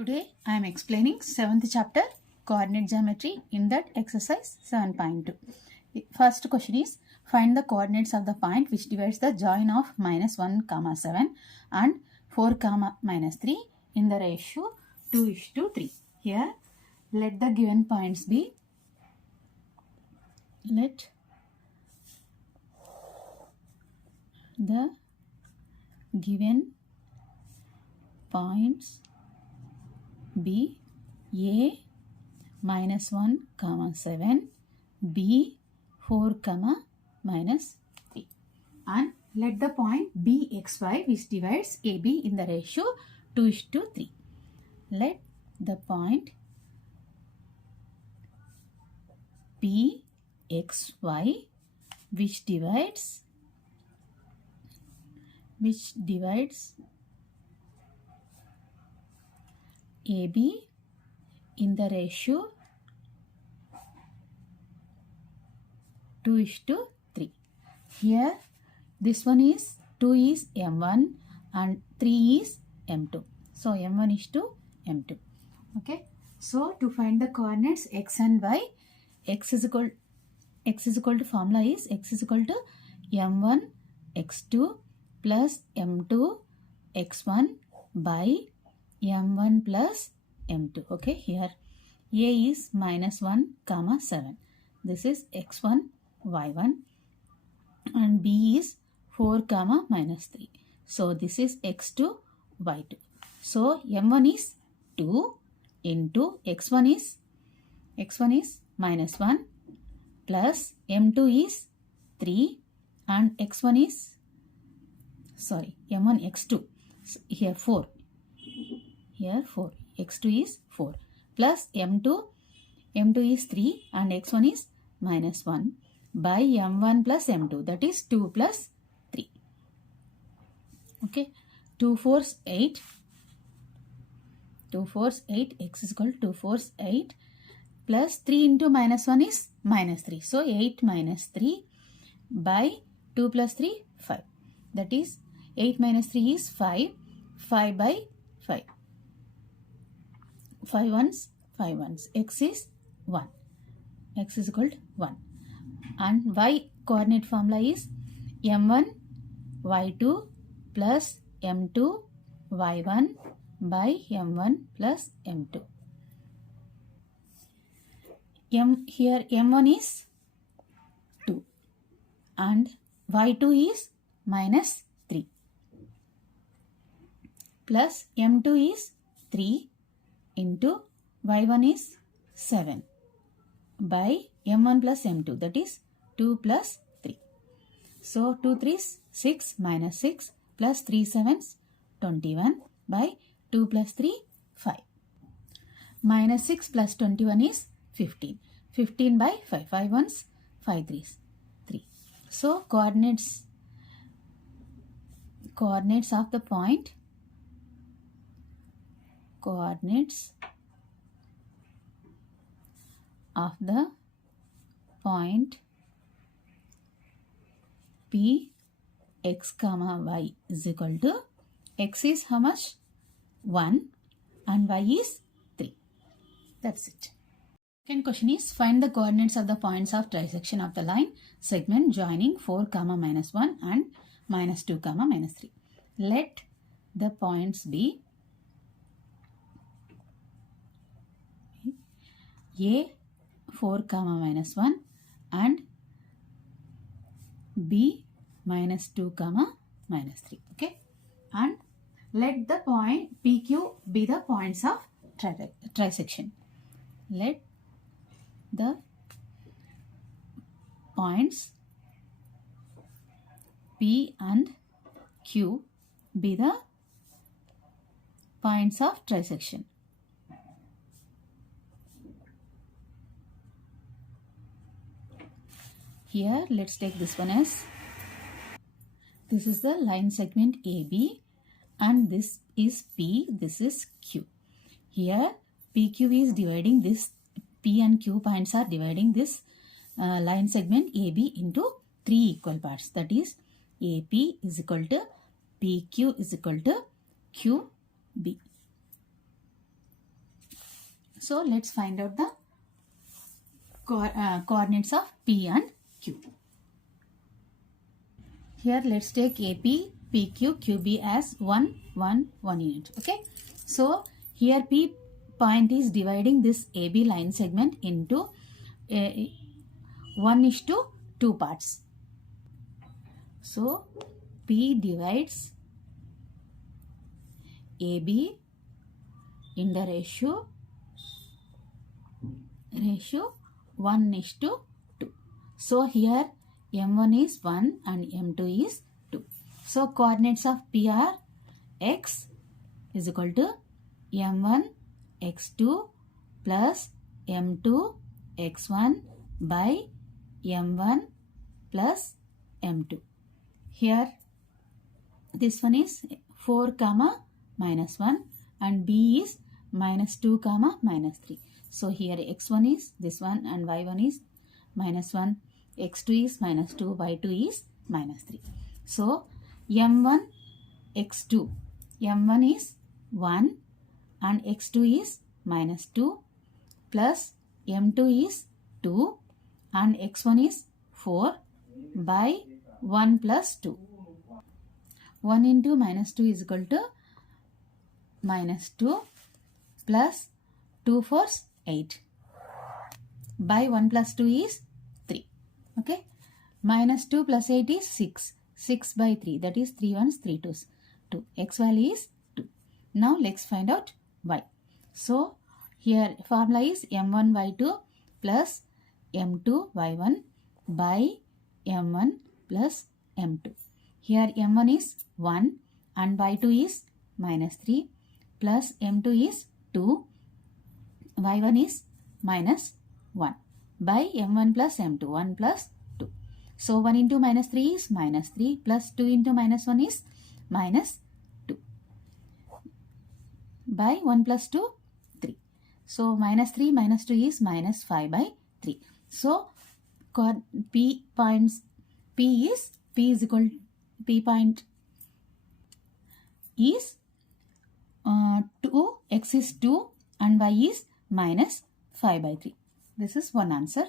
Today I am explaining 7th chapter coordinate geometry in that exercise 7.2. First question is find the coordinates of the point which divides the join of -1, 7 and 4, -3 in the ratio 2:3. Here let the given points be be A -1, 7, B 4, -3 and let the point BXY which divides AB in the ratio 2:3. Let the point BXY which divides AB in the ratio 2:3. Here this one is 2 is M1 and 3 is M2. So M1 is to M2. Okay. So to find the coordinates x and y, x is equal to formula is x is equal to M1 x2 plus M2 x1 by M1 plus M2. Okay, here A is -1, 7. This is x1, y1 and B is 4, -3. So this is x2, y2. So M1 is 2 into x1 is -1 plus M2 is 3 and x1 is M1 x2. So here 4. Here 4. x2 is 4 plus M2 is 3 and x1 is -1 by M1 plus M2, that is 2 plus 3. Okay. 2 4s 8. 2 4s 8. X is equal to 2 4s 8 plus 3 into -1 is -3. So 8 -3 by 2 plus 3 5. That is 8 -3 is 5. 5 by 5. 5 ones, 5 ones. X is 1. X is equal to 1. And y coordinate formula is M1 y2 plus M2 y1 by M1 plus M2. Here M1 is 2 and y2 is -3 plus M2 is 3 into y1 is 7 by M1 plus M2, that is 2 plus 3. So 2 3s 6 -6 plus 3 7s 21 by 2 plus 3 5. -6 plus 21 is 15. 15 by 5. 5 ones 5 3s 3. So coordinates of the point P x, y is equal to x is how much? 1 and y is 3. That's it. Second question is find the coordinates of the points of trisection of the line segment joining 4, -1 and -2, -3. Let the points be A 4, -1 and B -2, -3. Okay, and let the point PQ be the points of trisection. Let the points P and Q be the points of trisection. Here let's take this one as this is the line segment AB and this is P, this is Q. Here PQ is dividing this, P and Q points are dividing this line segment AB into 3 equal parts. That is AP is equal to PQ is equal to QB. So let's find out the coordinates of P and Q. Here let's take AP, PQ, QB as 1, 1, 1 unit. Okay. So here P point is dividing this AB line segment into 1:2 parts. So P divides AB in the ratio 1:2. So here M1 is 1 and M2 is 2. So coordinates of P are X is equal to M1 X2 plus M2 X1 by M1 plus M2. Here this one is 4 comma minus 1 and B is minus 2 comma minus 3. So here X1 is this one and Y1 is minus 1, X2 is minus 2, Y2 is minus 3. So M1 X2, M1 is 1 and X2 is minus 2 plus M2 is 2 and X1 is 4 by 1 plus 2. 1 into minus 2 is equal to minus 2 plus 2 fours 8 by 1 plus 2 is 3. Okay. Minus 2 plus 8 is 6. 6 by 3, that is 3 ones 3 twos 2. X value is 2. Now let's find out Y. So here formula is M1 Y2 plus M2 Y1 by M1 plus M2. Here M1 is 1 and Y2 is minus 3 plus M2 is 2, Y1 is minus 1 by M1 plus M2, 1 plus 2. So 1 into minus 3 is minus 3 plus 2 into minus 1 is minus 2 by 1 plus 2, 3. So minus 3 minus 2 is minus 5 by 3. So P points, P is equal, P point is 2, X is 2 and Y is minus 5 by 3. This is one answer.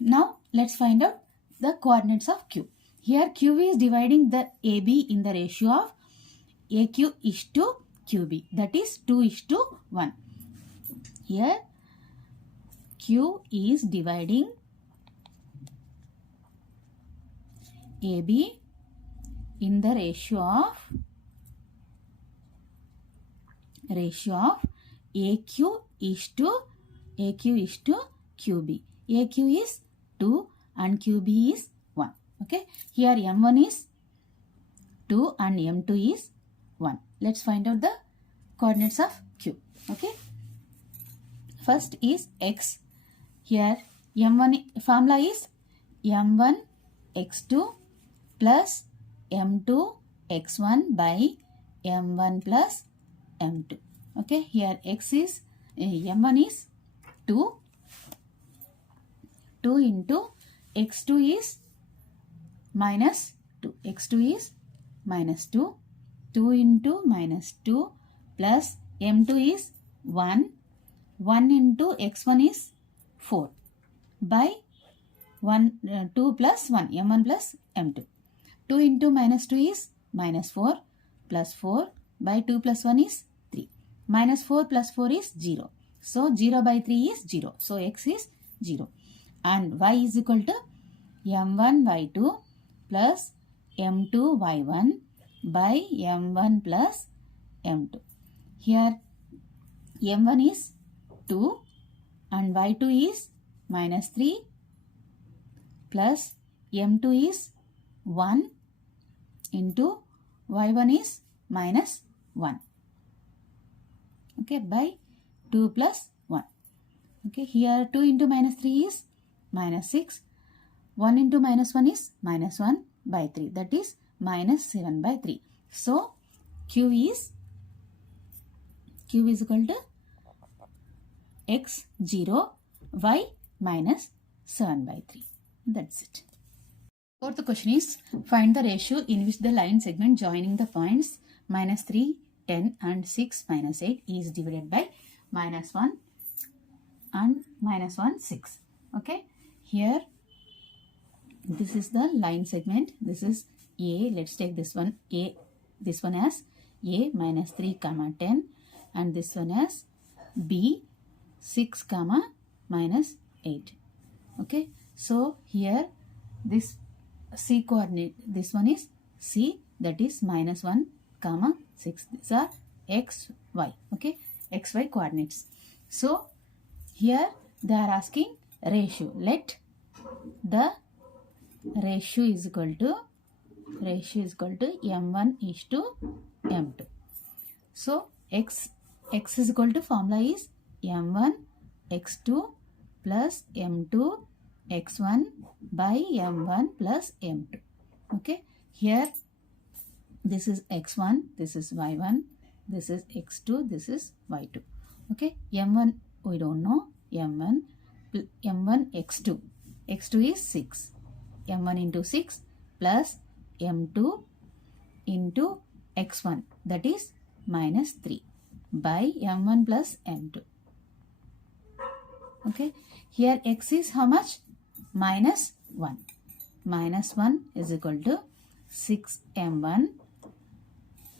Now let's find out the coordinates of Q. Here Q is dividing the AB in the ratio of AQ is to QB, that is 2:1. Here Q is dividing AB in the ratio of AQ is to QB. AQ is 2 and QB is 1. Okay. Here M1 is 2 and M2 is 1. Let's find out the coordinates of Q. Okay. First is X. Here M1 formula is M1 X2 plus M2 X1 by M1 plus M2. Okay. Here X is M1 is 2. 2 into X2 is minus 2. X2 is minus 2. 2 into minus 2 plus M2 is 1. 1 into X1 is 4 by 2 plus 1. M1 plus M2. 2 into minus 2 is minus 4 plus 4 by 2 plus 1 is 3. Minus 4 plus 4 is 0. So 0 by 3 is 0. So X is 0. And Y is equal to M1 Y2 plus M2 Y1 by M1 plus M2. Here M1 is 2 and Y2 is minus 3 plus M2 is 1 into Y1 is minus 1. Okay, by 2 plus 1. Okay, here 2 into minus 3 is minus 6. 1 into minus 1 is minus 1 by 3. That is minus 7 by 3. So Q is equal to X0 Y minus 7 by 3. That's it. Fourth question is find the ratio in which the line segment joining the points minus 3, 10 and 6 minus 8 is divided by minus 1, and minus 1 6. Okay, here this is the line segment. This is A. Let's take this one A. This one as A minus 3 comma 10, and this one as B 6 comma minus 8. Okay, so here this C coordinate, this one is C, that is minus 1 comma 6. These are X, Y. Okay, X, Y coordinates. So here they are asking ratio. Let the ratio is equal to m1 is to m2. So x is equal to, formula is m1 x2 plus m2 x1 by m1 plus m2. Okay, here this is x1, this is y1, this is x2, this is y2. Okay, m1 we don't know, m1 x2 is 6, m1 into 6 plus m2 into x1, that is minus 3 by m1 plus m2. Okay, here x is how much? Minus 1. Minus 1 is equal to 6m1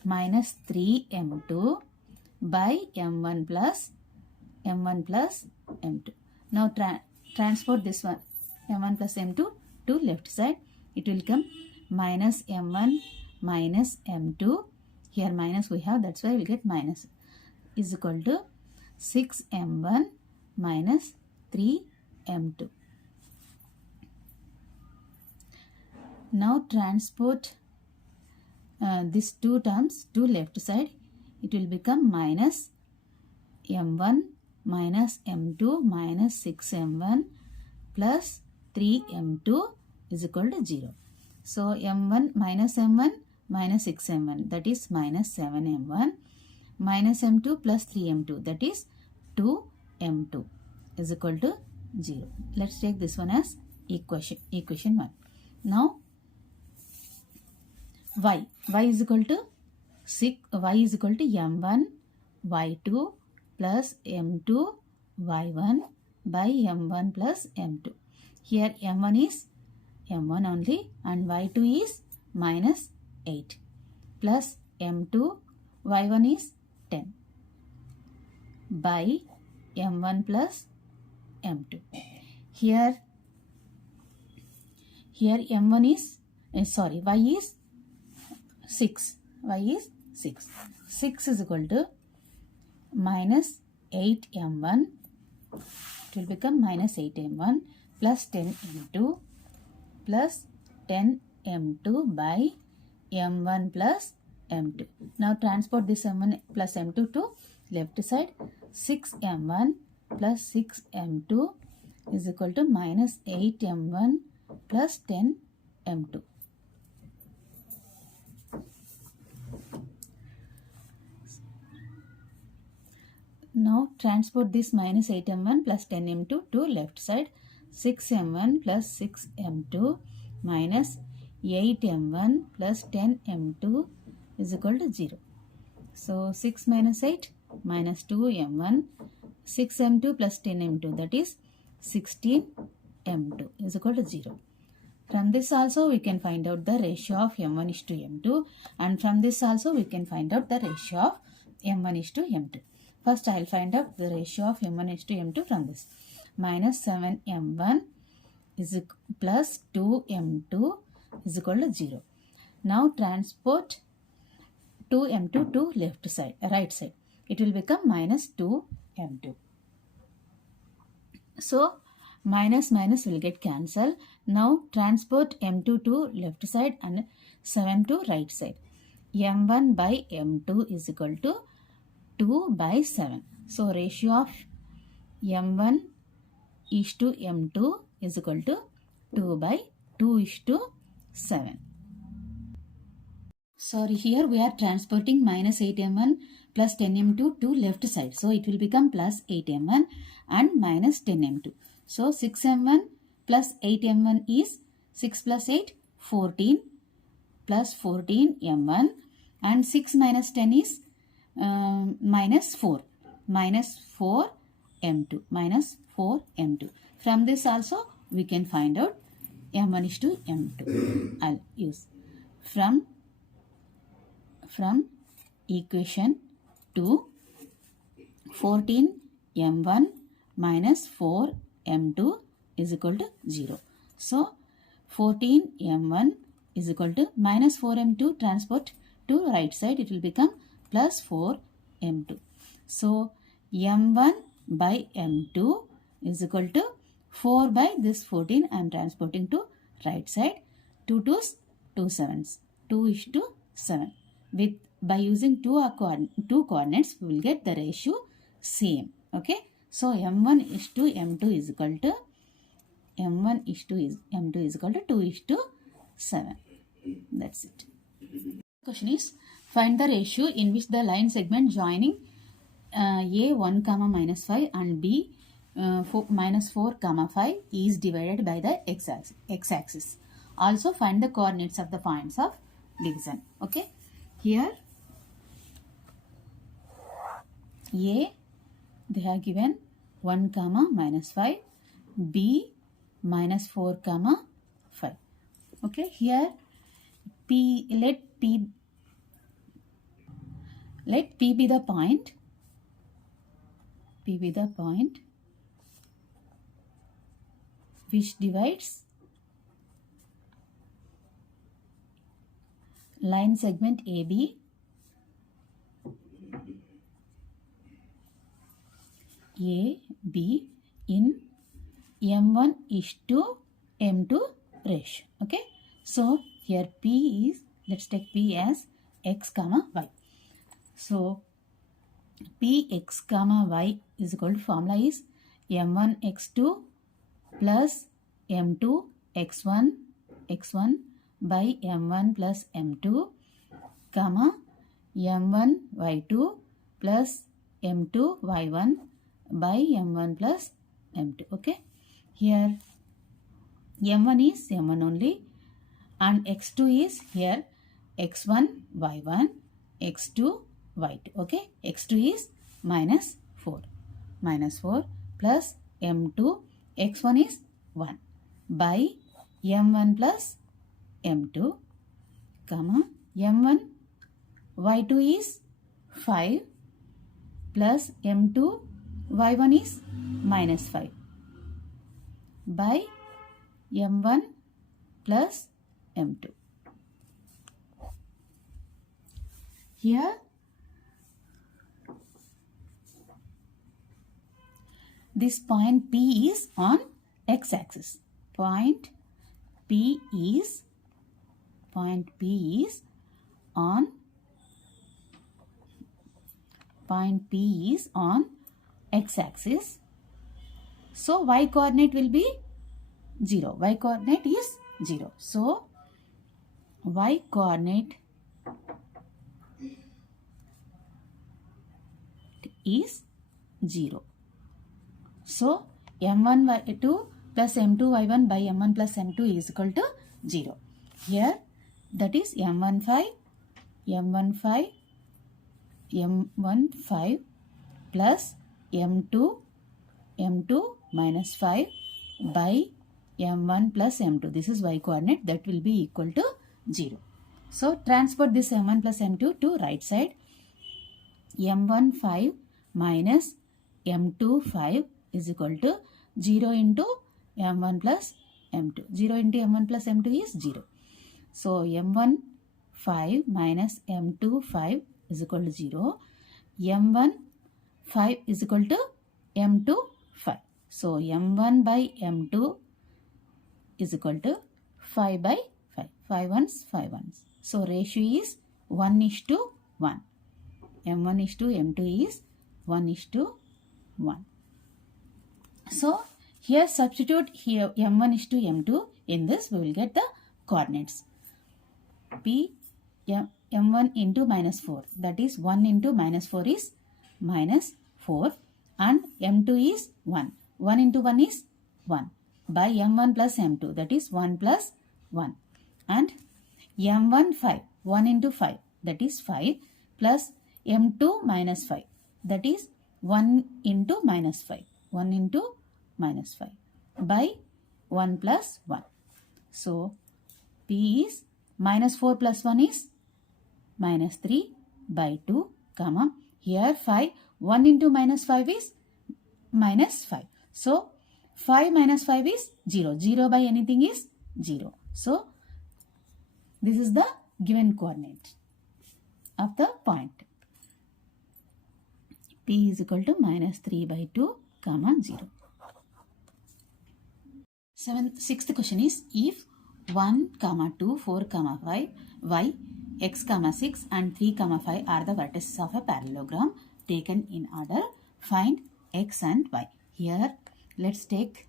minus 3m2 by m1 plus m2. Now transport this one, m1 plus m2 to left side. It will come minus m1 minus m2. Here minus we have, that's why we will get minus, is equal to 6m1 minus 3m2. Now transport these two terms to left side. It will become minus m1 minus m2 minus 6m1 plus 3m2 is equal to 0. So m1 minus 6m1, that is minus 7m1 minus m2 plus 3m2, that is 2m2 is equal to 0. Let's take this one as equation 1. Now y is equal to 6, y is equal to m1 y2 plus m2 y1 by m1 plus m2. Here m1 is m1 only and y2 is minus 8 plus m2 y1 is 10 by m1 plus m2. Here m1 is y is 6. Y is 6. 6 is equal to minus 8m1. It will become minus 8m1 plus 10m2 plus 10m2 by m1 plus m2. Now transport this m1 plus m2 to left side. 6m1 plus 6m2 is equal to minus 8m1 plus 10m2. Now transport this minus 8m1 plus 10m2 to left side. 6m1 plus 6m2 minus 8m1 plus 10m2 is equal to 0. So 6 minus 8 minus 2m1, 6m2 plus 10m2, that is 16m2 is equal to 0. From this also we can find out the ratio of m1 is to m2, and from this also we can find out the ratio of m1 is to m2. First I will find out the ratio of m1 is to m2 from this. Minus 7m1 is plus 2m2 is equal to 0. Now transport 2m2 to left side, right side. It will become minus 2m2. So minus will get cancelled. Now transport m2 to left side and 7 to right side. m1 by m2 is equal to 2 by 7. So ratio of m1 is to m2 is equal to 2 by 2 is to 7. Sorry, here we are transporting minus 8m1 plus 10m2 to left side. So it will become plus 8m1 and minus 10m2. So 6m1 plus 8m1 is 6 plus 8, 14 plus 14m1, and 6 minus 10 is minus 4. Minus 4 m2 minus 4 m2. From this also we can find out m1 is to m2. I'll use from equation 2, 14 m1 minus 4 m2 is equal to 0. So 14 m1 is equal to minus 4 m2 transport to right side, it will become plus 4 m2. So m1 by m2 is equal to 4 by this 14 I am transporting to right side. 2 2s 2 7s, 2 is to 7. With by using two coordinates we will get the ratio same. Okay, so m1 is to m2 is equal to m1 is to m2 is equal to 2 is to 7. That's it. Question is, find the ratio in which the line segment joining a 1 comma minus 5 and b minus 4 comma 5 is divided by the x-axis. Also find the coordinates of the points of division. Okay, here a they have given 1 comma minus 5, b minus 4 comma 5. Okay, here let p be the point, which divides line segment AB in m1 is to m2 ratio. Okay, so here P is, let's take P as x comma y. So Px comma y is equal to, formula is m1 x2 plus m2 x1 by m1 plus m2 comma m1 y2 plus m2 y1 by m1 plus m2. Okay, here m1 is m1 only and x2 is here x1 y1 x2 y2. Okay, x2 is minus 4 plus m2 x1 is 1 by m1 plus m2 comma m1 y2 is 5 plus m2 y1 is minus 5 by m1 plus m2. Here this point P is on x-axis. Point P is on x-axis. So y coordinate will be 0. Y coordinate is 0. So y coordinate is 0. So m1 y2 plus m2 y1 by m1 plus m2 is equal to 0. Here that is m1 5 plus m2 minus 5 by m1 plus m2. This is y coordinate, that will be equal to 0. So transport this m1 plus m2 to right side. m1 5 minus m2 5 is equal to 0 into m1 plus m2. 0 into m1 plus m2 is 0. So m1 5 minus m2 5 is equal to 0. m1 5 is equal to m2 5. So m1 by m2 is equal to 5 by 5. 5 ones, 5 ones. So ratio is 1 is to 1. m1 is to m2 is 1 is to 1. So here substitute here m1 is to m2. In this we will get the coordinates. m1 into minus 4, that is 1 into minus 4 is minus 4 and m2 is 1. 1 into 1 is 1 by m1 plus m2, that is 1 plus 1, and m1 5, 1 into 5, that is 5 plus m2 minus 5, that is 1 into minus 5. 1 into minus 5 by 1 plus 1. So P is minus 4 plus 1 is minus 3 by 2, comma. Here 5, 1 into minus 5 is minus 5. So 5 minus 5 is 0. 0 by anything is 0. So this is the given coordinate of the point. P is equal to minus 3 by 2, comma 0. Sixth question is, if 1, 2, 4, 5, y, x, 6 and 3, 5 are the vertices of a parallelogram taken in order, find x and y. Here let's take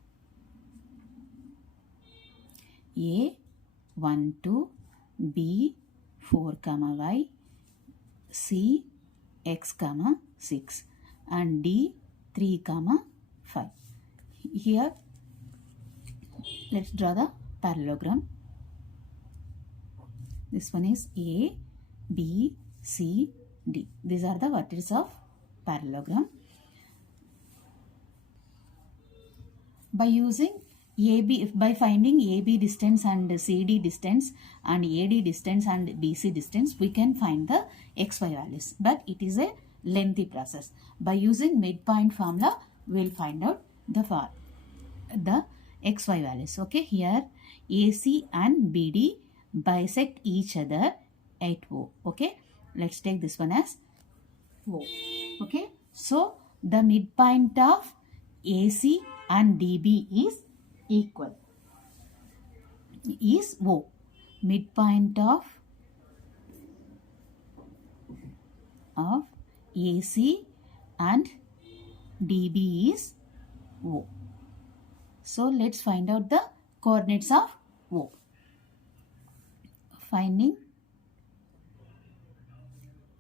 A 1, 2, B 4, y, C x, 6 and D 3, 5. Here let's draw the parallelogram. This one is A, B, C, D. These are the vertices of parallelogram. By finding AB distance and CD distance and AD distance and BC distance, we can find the XY values. But it is a lengthy process. By using midpoint formula, we will find out the XY values. Okay, here AC and BD bisect each other at O. Okay, let's take this one as O. Okay, so the midpoint of AC and DB is equal, is O. Midpoint of AC and DB is O. So let's find out the coordinates of O. Finding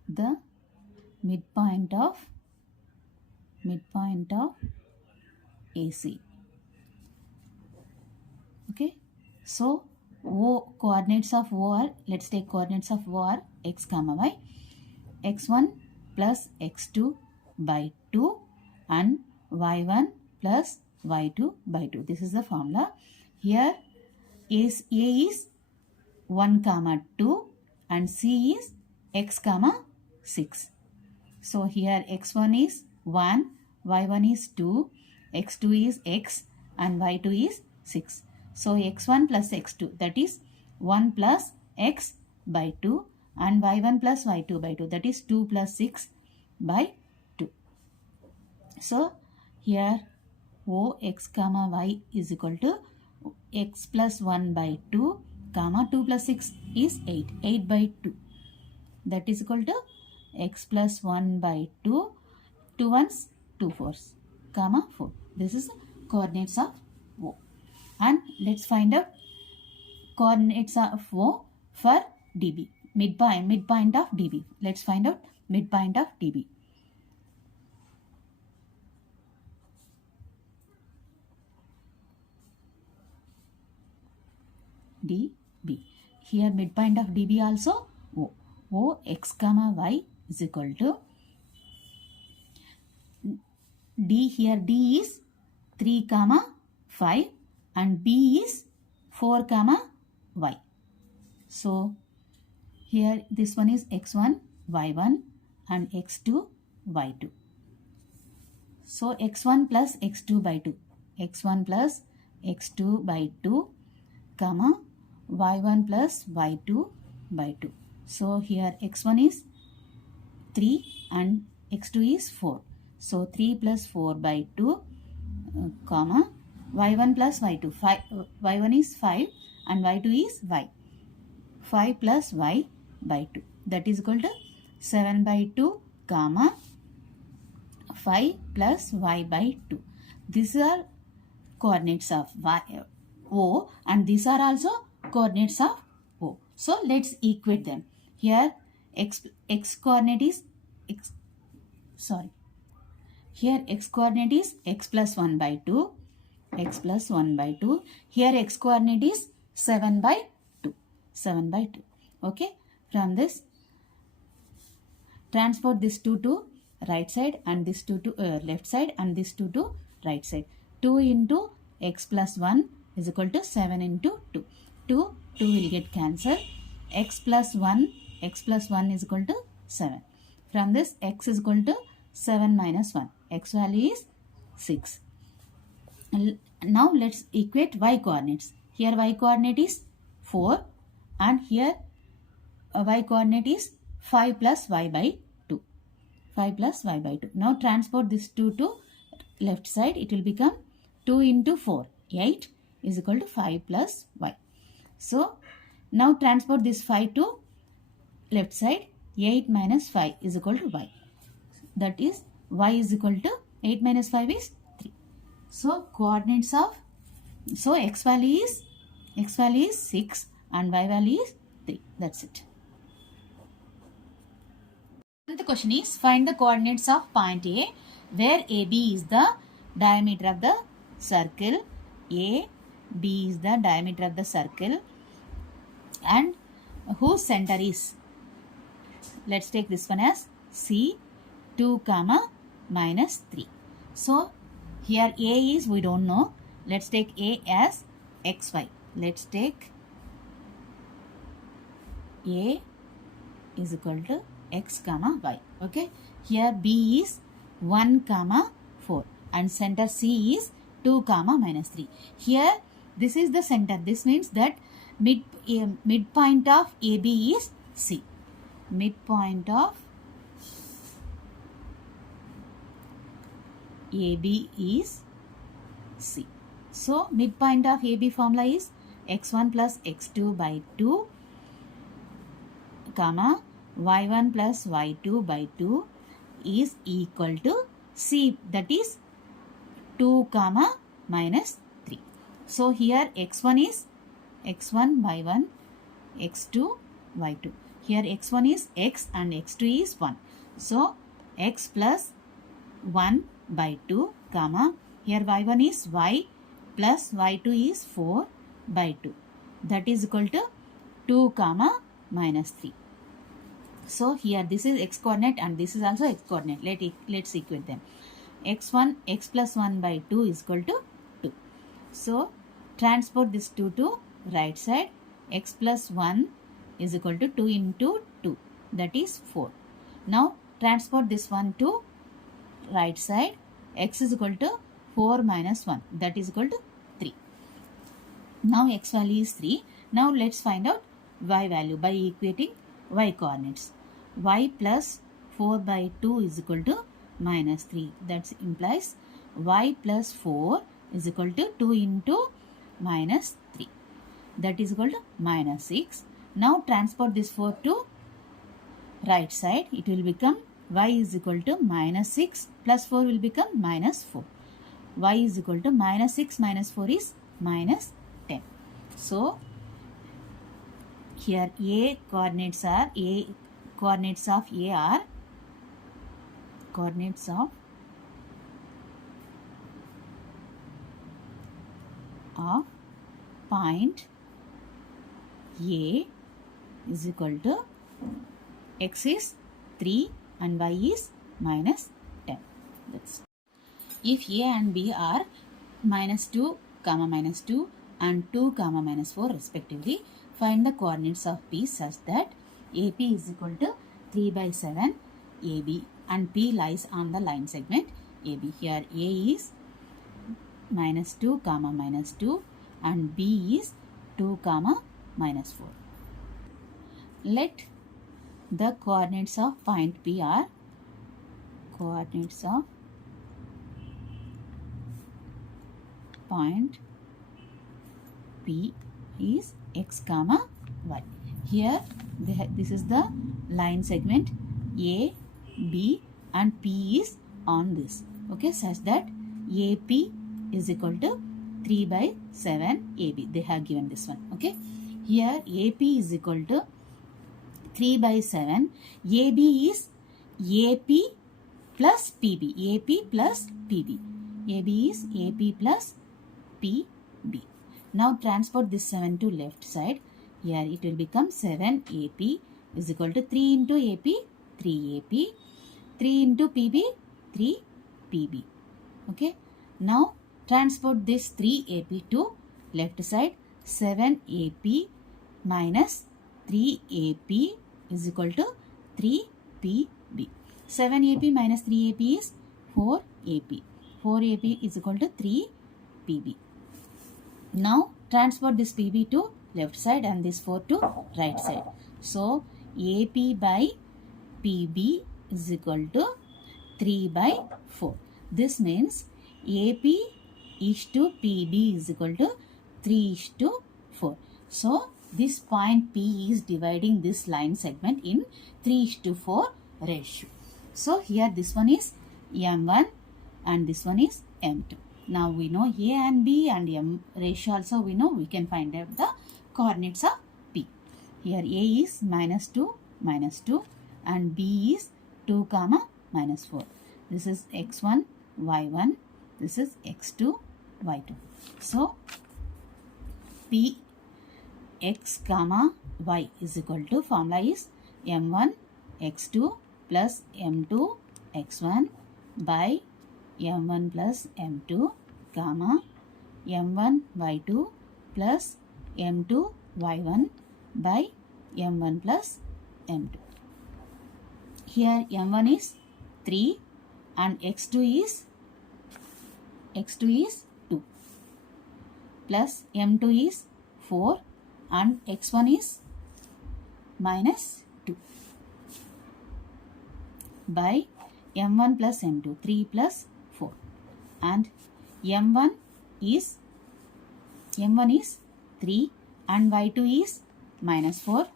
the midpoint of AC. Okay, so O, coordinates of O are, let's take coordinates of O are x, y, x1 plus x2 by 2 and y1 plus y2 by 2. This is the formula. Here A is 1, 2 and C is x, 6. So here x1 is 1, y1 is 2, x2 is x and y2 is 6. So x1 plus x2, that is 1 plus x by 2 and y1 plus y2 by 2, that is 2 plus 6 by 2. So here O x, y is equal to x plus 1 by 2, 2 plus 6 is 8, 8 by 2. That is equal to x plus 1 by 2, 2 ones, 2 fours, 4. This is coordinates of O. And let's find out coordinates of O for DB. Midpoint of DB. Let's find out midpoint of DB. DB. Here midpoint of DB also O. O x, y is equal to D. Here D is 3, 5 and B is 4, y. So here this one is x1, y1 and x2, y2. So x1 plus x2 by 2. x1 plus x2 by 2, y1 plus y2 by 2. So here x1 is 3 and x2 is 4. So 3 plus 4 by 2, y1 plus y2. Y1 is 5 and y2 is y. 5 plus y by 2. That is equal to 7 by 2, 5 plus y by 2. These are coordinates of O and these are also coordinates of O. So let's equate them. Here x coordinate is here x coordinate is x plus 1 by 2, x plus 1 by 2. Here x coordinate is 7 by 2, 7 by 2. Okay, from this transport this 2 to right side and this 2 to left side and this 2 to right side. 2 into x plus 1 is equal to 7 into 2. 2 will get cancelled. X plus 1 is equal to 7. From this, x is equal to 7 minus 1. X value is 6. Now let's equate y coordinates. Here y coordinate is 4 and here y coordinate is 5 plus y by 2. 5 plus y by 2. Now transport this 2 to left side. It will become 2 into 4. 8 is equal to 5 plus y. So now transport this 5 to left side. 8 minus 5 is equal to y. That is y is equal to 8 minus 5 is 3. So coordinates of, so x value is 6 and y value is 3. That's it. The question is, find the coordinates of point A where AB is the diameter of the circle. AB is the diameter of the circle and whose center is, let's take this one as C, 2 comma minus 3. So here A is, we don't know. Let's take A as xy. Let's take A is equal to x comma y. Okay. Here B is 1 comma 4 and center C is 2 comma minus 3. Here this is the center. This means that midpoint of AB is C. Midpoint of AB is C. So midpoint of AB formula is x1 plus x2 by 2 comma y1 plus y2 by 2 is equal to C, that is 2 comma minus 3. So here x1 is x1 y1, x2 y2. Here x1 is x and x2 is 1. So x plus 1 by 2 comma, here y1 is y plus y2 is 4 by 2. That is equal to 2 comma minus 3. So here this is x coordinate and this is also x coordinate. Let's equate them. X1, x plus 1 by 2 is equal to 2. So transport this 2 to right side. X plus 1 is equal to 2 into 2, that is 4. Now transport this 1 to right side. X is equal to 4 minus 1, that is equal to 3. Now x value is 3. Now let's find out y value by equating y coordinates. Y plus 4 by 2 is equal to minus 3. That implies y plus 4 is equal to 2 into minus 3. That is equal to minus 6. Now transport this 4 to right side. It will become y is equal to minus 6 plus 4 will become minus 4. Y is equal to minus 6 minus 4 is minus 10. So here A coordinates are, A coordinates of A are coordinates of point A is equal to x is 3 and y is minus 10. That's if A and B are minus 2 comma minus 2 and 2 comma minus 4 respectively, find the coordinates of P such that AP is equal to 3 by 7 AB and P lies on the line segment AB. Here A is minus 2 comma minus 2 and B is 2 comma minus 4. Let the coordinates of point P are coordinates of point P is x comma y. Here this is the line segment A, B and P is on this. Okay, such that AP is equal to 3 by 7 AB. They have given this one. Okay, here AP is equal to 3 by 7. AB is AP plus PB. AP plus PB. AB is AP plus PB. Now transport this 7 to left side. Here it will become 7 AP is equal to 3 into AP, 3 AP, 3 into PB, 3 PB. Okay. Now transport this 3AP to left side. 7AP minus 3AP is equal to 3PB. 7AP minus 3AP is 4AP. 4AP is equal to 3PB. Now transport this PB to left side and this 4 to right side. So AP by PB is equal to 3 by 4. This means AP is to PB is equal to 3 is to 4. So this point P is dividing this line segment in 3 is to 4 ratio. So here this one is M1 and this one is M2. Now we know A and B and M ratio also we know. We can find out the coordinates of P. Here A is -2 and B is 2 comma -4. This is x1 y1. This is x2 y2. So P x comma y is equal to, formula is m1 x2 plus m2 x1 by m1 plus m2 comma m1 y2 plus m2 y1 by m1 plus m2. Here m1 is 3 and x2 is 2 plus m2 is 4 and x1 is -2 by m1 plus m2, 3 plus 4, and m1 is 3 and y2 is -4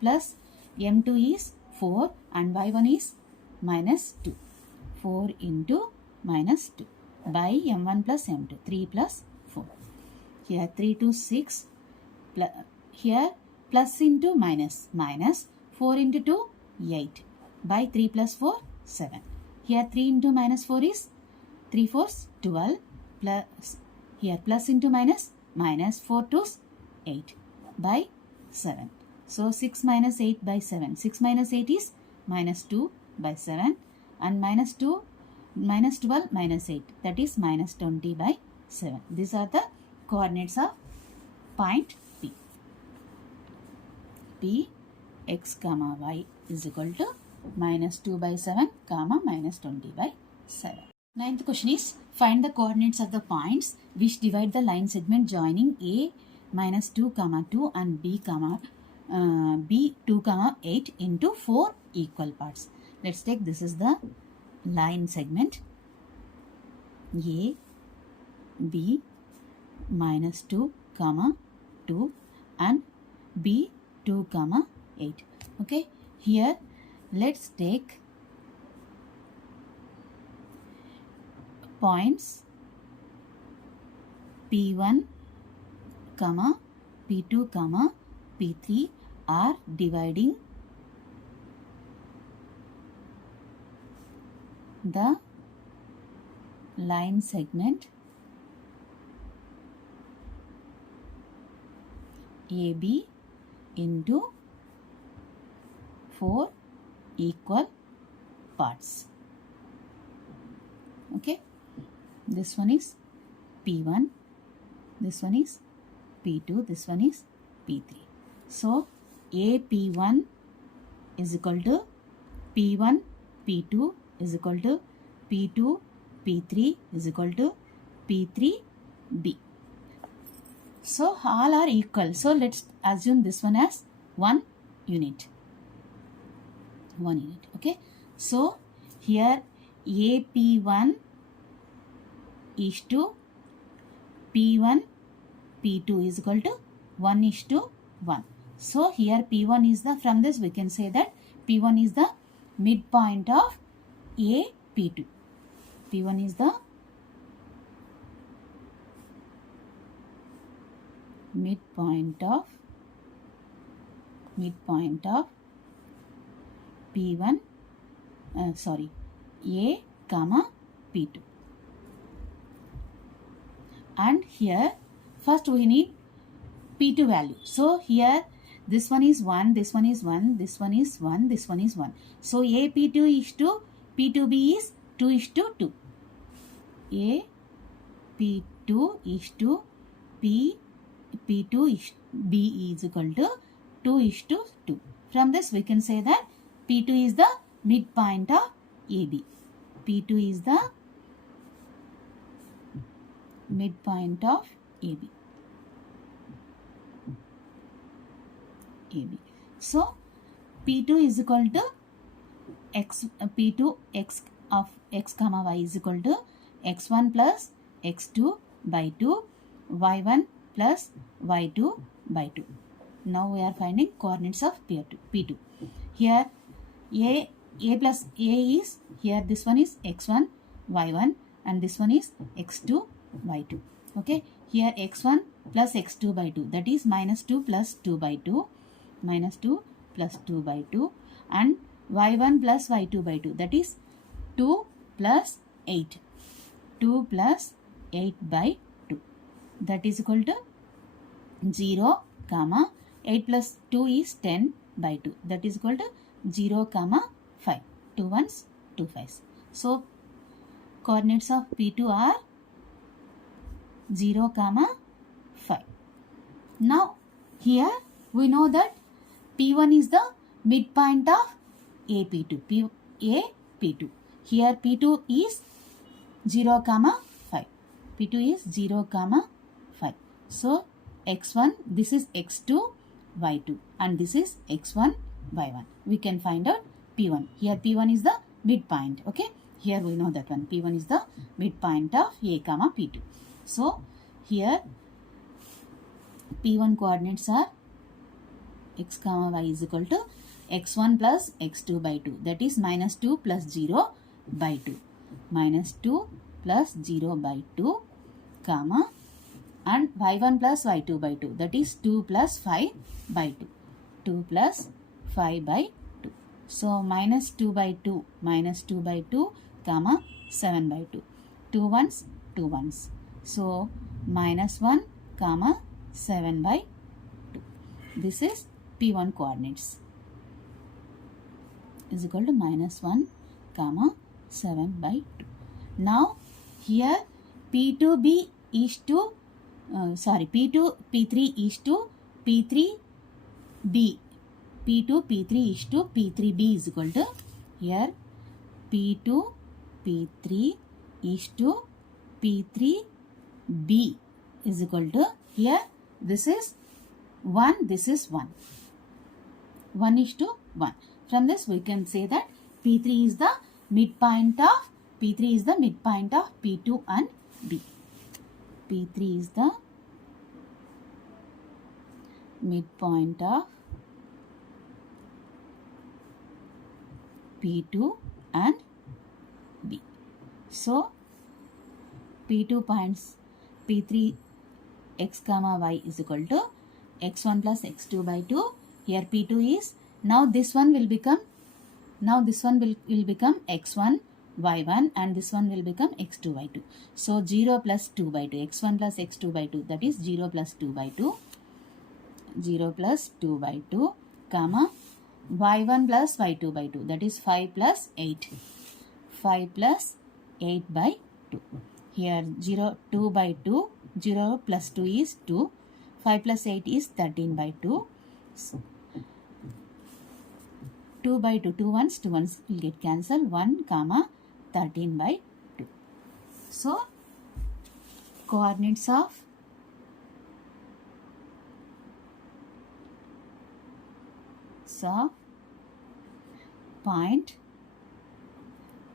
plus m2 is 4 and y1 is -2. 4 into -2 by m1 plus m2, 3 plus 4. Here 3 to 6, here plus into minus, 4 into 2, 8 by 3 plus 4, 7. Here 3 into -4 is 3 4s 12 plus, here plus into minus, 4 2s 8 by 7. So 6 minus 8 by 7. 6 minus 8 is -2 by 7 and -2 minus 12 minus 8, that is -20 by 7. These are the coordinates of point P. P x comma y is equal to -2 by 7 comma -20 by 7. Ninth question is, find the coordinates of the points which divide the line segment joining A -2 comma 2 and B 2 comma 8 into 4 equal parts. Let's take, this is the line segment A, B -2 comma 2 and B 2 comma 8. Okay, here let's take points P1 comma P2 comma P3 are dividing the line segment AB into 4 equal parts. Okay, this one is P1, this one is P2, this one is P3. So AP1 is equal to P1 P2 is equal to P2 P3 is equal to P3 B. So all are equal. So let's assume this one as 1 unit. 1 unit. Okay. So here AP1 is to P1 P2 is equal to 1 is to 1. So here P1 is the, from this we can say that P1 is the midpoint of A P2. P1 is the midpoint of P1 A comma P2. And here first we need P2 value. So here this one is 1, this one is 1, this one is 1, this one is 1. So A P2 is to P2B is 2 is to 2. A P2 is to P2 is B is equal to 2 is to 2. From this we can say that P2 is the midpoint of AB. P2 is the midpoint of AB. So P2 is equal to P2 x of x comma y is equal to x1 plus x2 by 2, y1 plus y2 by 2. Now we are finding coordinates of P2. Here A plus A is, here this one is x1, y1 and this one is x2, y2. Okay, here x1 plus x2 by 2, that is minus 2 plus 2 by 2, minus 2 plus 2 by 2, and y1 plus y2 by 2, that is 2 plus 8. 2 plus 8 by 2, that is equal to 0, comma 8 plus 2 is 10 by 2, that is equal to 0, comma 5. 2 ones, 2 5s. So coordinates of P2 are 0, comma 5. Now here we know that P1 is the midpoint of AP2. P2. Here P2 is 0, comma 5. P2 is 0, comma 5. So x1, this is x2, y2 and this is x1, y1. We can find out P1. Here P1 is the midpoint. Okay. Here we know that one. P1 is the midpoint of A, comma P2. So here P1 coordinates are x comma y is equal to x1 plus x2 by 2, that is minus 2 plus 0 by 2, minus 2 plus 0 by 2, comma, and y1 plus y2 by 2, that is 2 plus 5 by 2, 2 plus 5 by 2. So minus 2 by 2, minus 2 by 2, comma 7 by 2, 2 ones, 2 ones. So minus 1, comma 7 by 2. This is P1 coordinates is equal to minus 1, comma 7 by 2. Now here P2B is to P3 is to P3B. P2 P3 is to P3B is equal to, here P2 P3 is to P3B is equal to, here this is 1, this is 1. 1 is to 1. From this we can say that P3 is the midpoint of P2 and B. P3 is the midpoint of P2 and B. So P2 points P3 x comma y is equal to x1 plus x2 by 2. Here P2 is, now this one will become x1 y1 and this one will become x2 y2. So 0 plus 2 by 2, x1 plus x2 by 2, that is 0 plus 2 by 2, 0 plus 2 by 2, comma y1 plus y2 by 2, that is 5 plus 8, 5 plus 8 by 2. Here 0, 2 by 2, 0 plus 2 is 2, 5 plus 8 is 13 by 2. So 2 by 2, 2 ones will get cancelled, 1, comma 13 by 2. So coordinates of point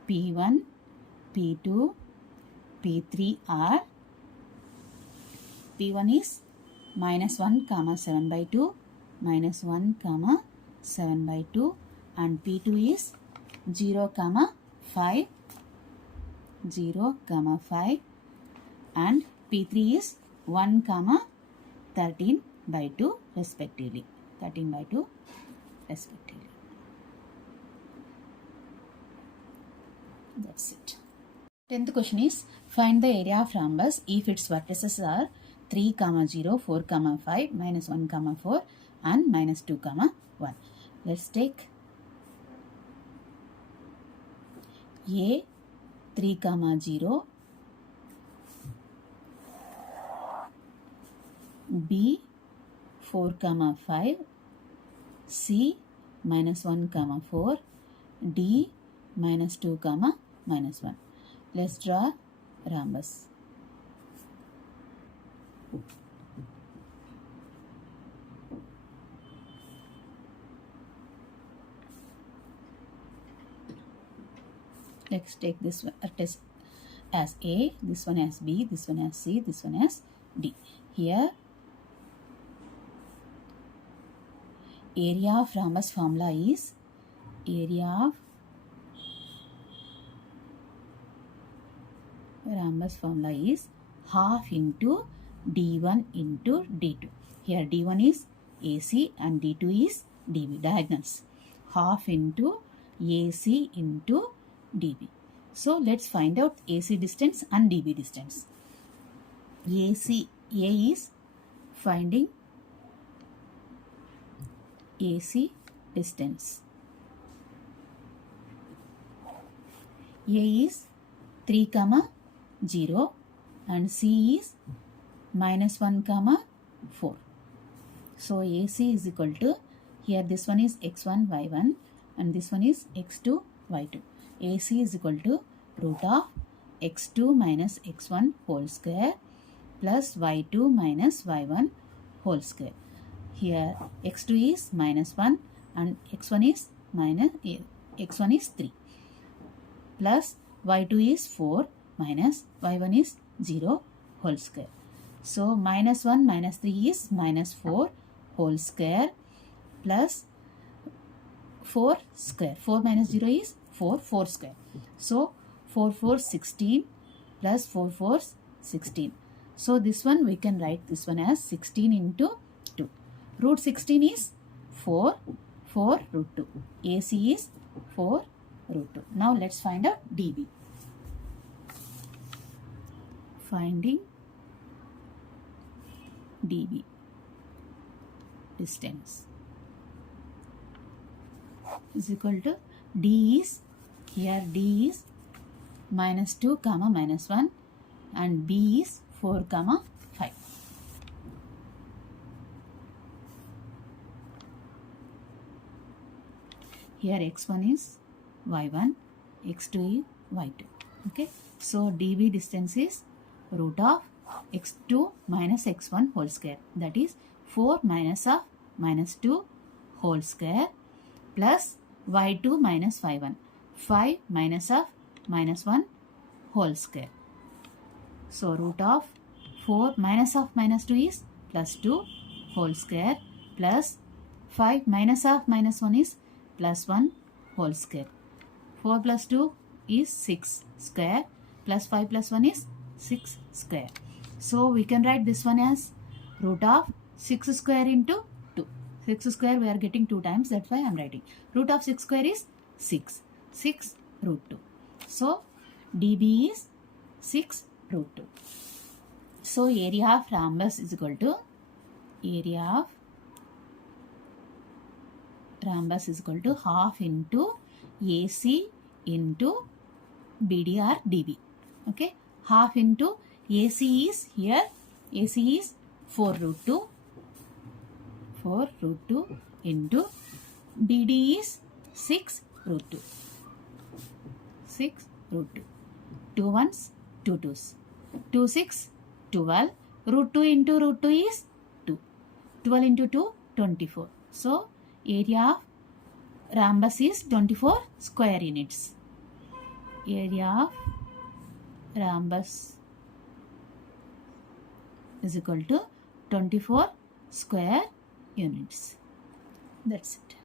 P1, P2, P3 are, P1 is minus 1, comma 7 by 2, minus 1, comma 7 by 2, and P2 is 0, comma 5, 0, comma 5, and P3 is 1, comma 13 by 2 respectively. 13 by 2 respectively. That's it. 10th question is, find the area of rhombus if its vertices are 3, 0, 4, 5, minus 1, 4 and minus 2, 1. Let's take A 3, 0, B 4, 5, C minus 1, 4, D minus 2, minus 1. Let's draw rhombus. Let's take this one as A, this one as B, this one as C, this one as D. Here, area of rhombus formula is half into D1 into D2. Here D1 is AC and D2 is DB, diagonals. Half into AC into DB. So let's find out AC distance and DB distance. A is finding AC distance. A is 3, 0 and C is minus 1, 4. So AC is equal to, here this one is x1, y1 and this one is x2, y2. AC is equal to root of x2 minus x1 whole square plus y2 minus y1 whole square. Here x2 is minus 1 and x1 is 3 plus y2 is 4 minus y1 is 0 whole square. So minus 1 minus 3 is minus 4 whole square plus 4 square. 4 minus 0 is 4 square. So 4 16 plus 4 16. So this one we can write this one as 16 into 2. Root 16 is 4 root 2. AC is 4 root 2. Now let's find out DB. Finding DB distance is equal to D is, here D is minus 2, minus 1 and B is 4, 5. Here x1 is y1, x2 is y2. Okay. So DB distance is root of x2 minus x1 whole square. That is 4 minus of minus 2 whole square plus y2 minus y1. 5 minus of minus 1 whole square. So root of 4 minus of minus 2 is plus 2 whole square plus 5 minus of minus 1 is plus 1 whole square. 4 plus 2 is 6 square plus 5 plus 1 is 6 square. So we can write this one as root of 6 square into 2. 6 square we are getting 2 times, that's why I am writing. Root of 6 square is 6. 6 root 2. So DB is 6 root 2. So area of rhombus is equal to half into AC into BD or DB. Okay. Half into AC is, here AC is 4 root 2. 4 root 2 into BD is 6 root 2. 6 root 2. 2 1s, 2 2s. 2 6, 12. Root 2 into root 2 is 2. 12 into 2, 24. So area of rhombus is 24 square units. Area of rhombus is equal to 24 square units. That's it.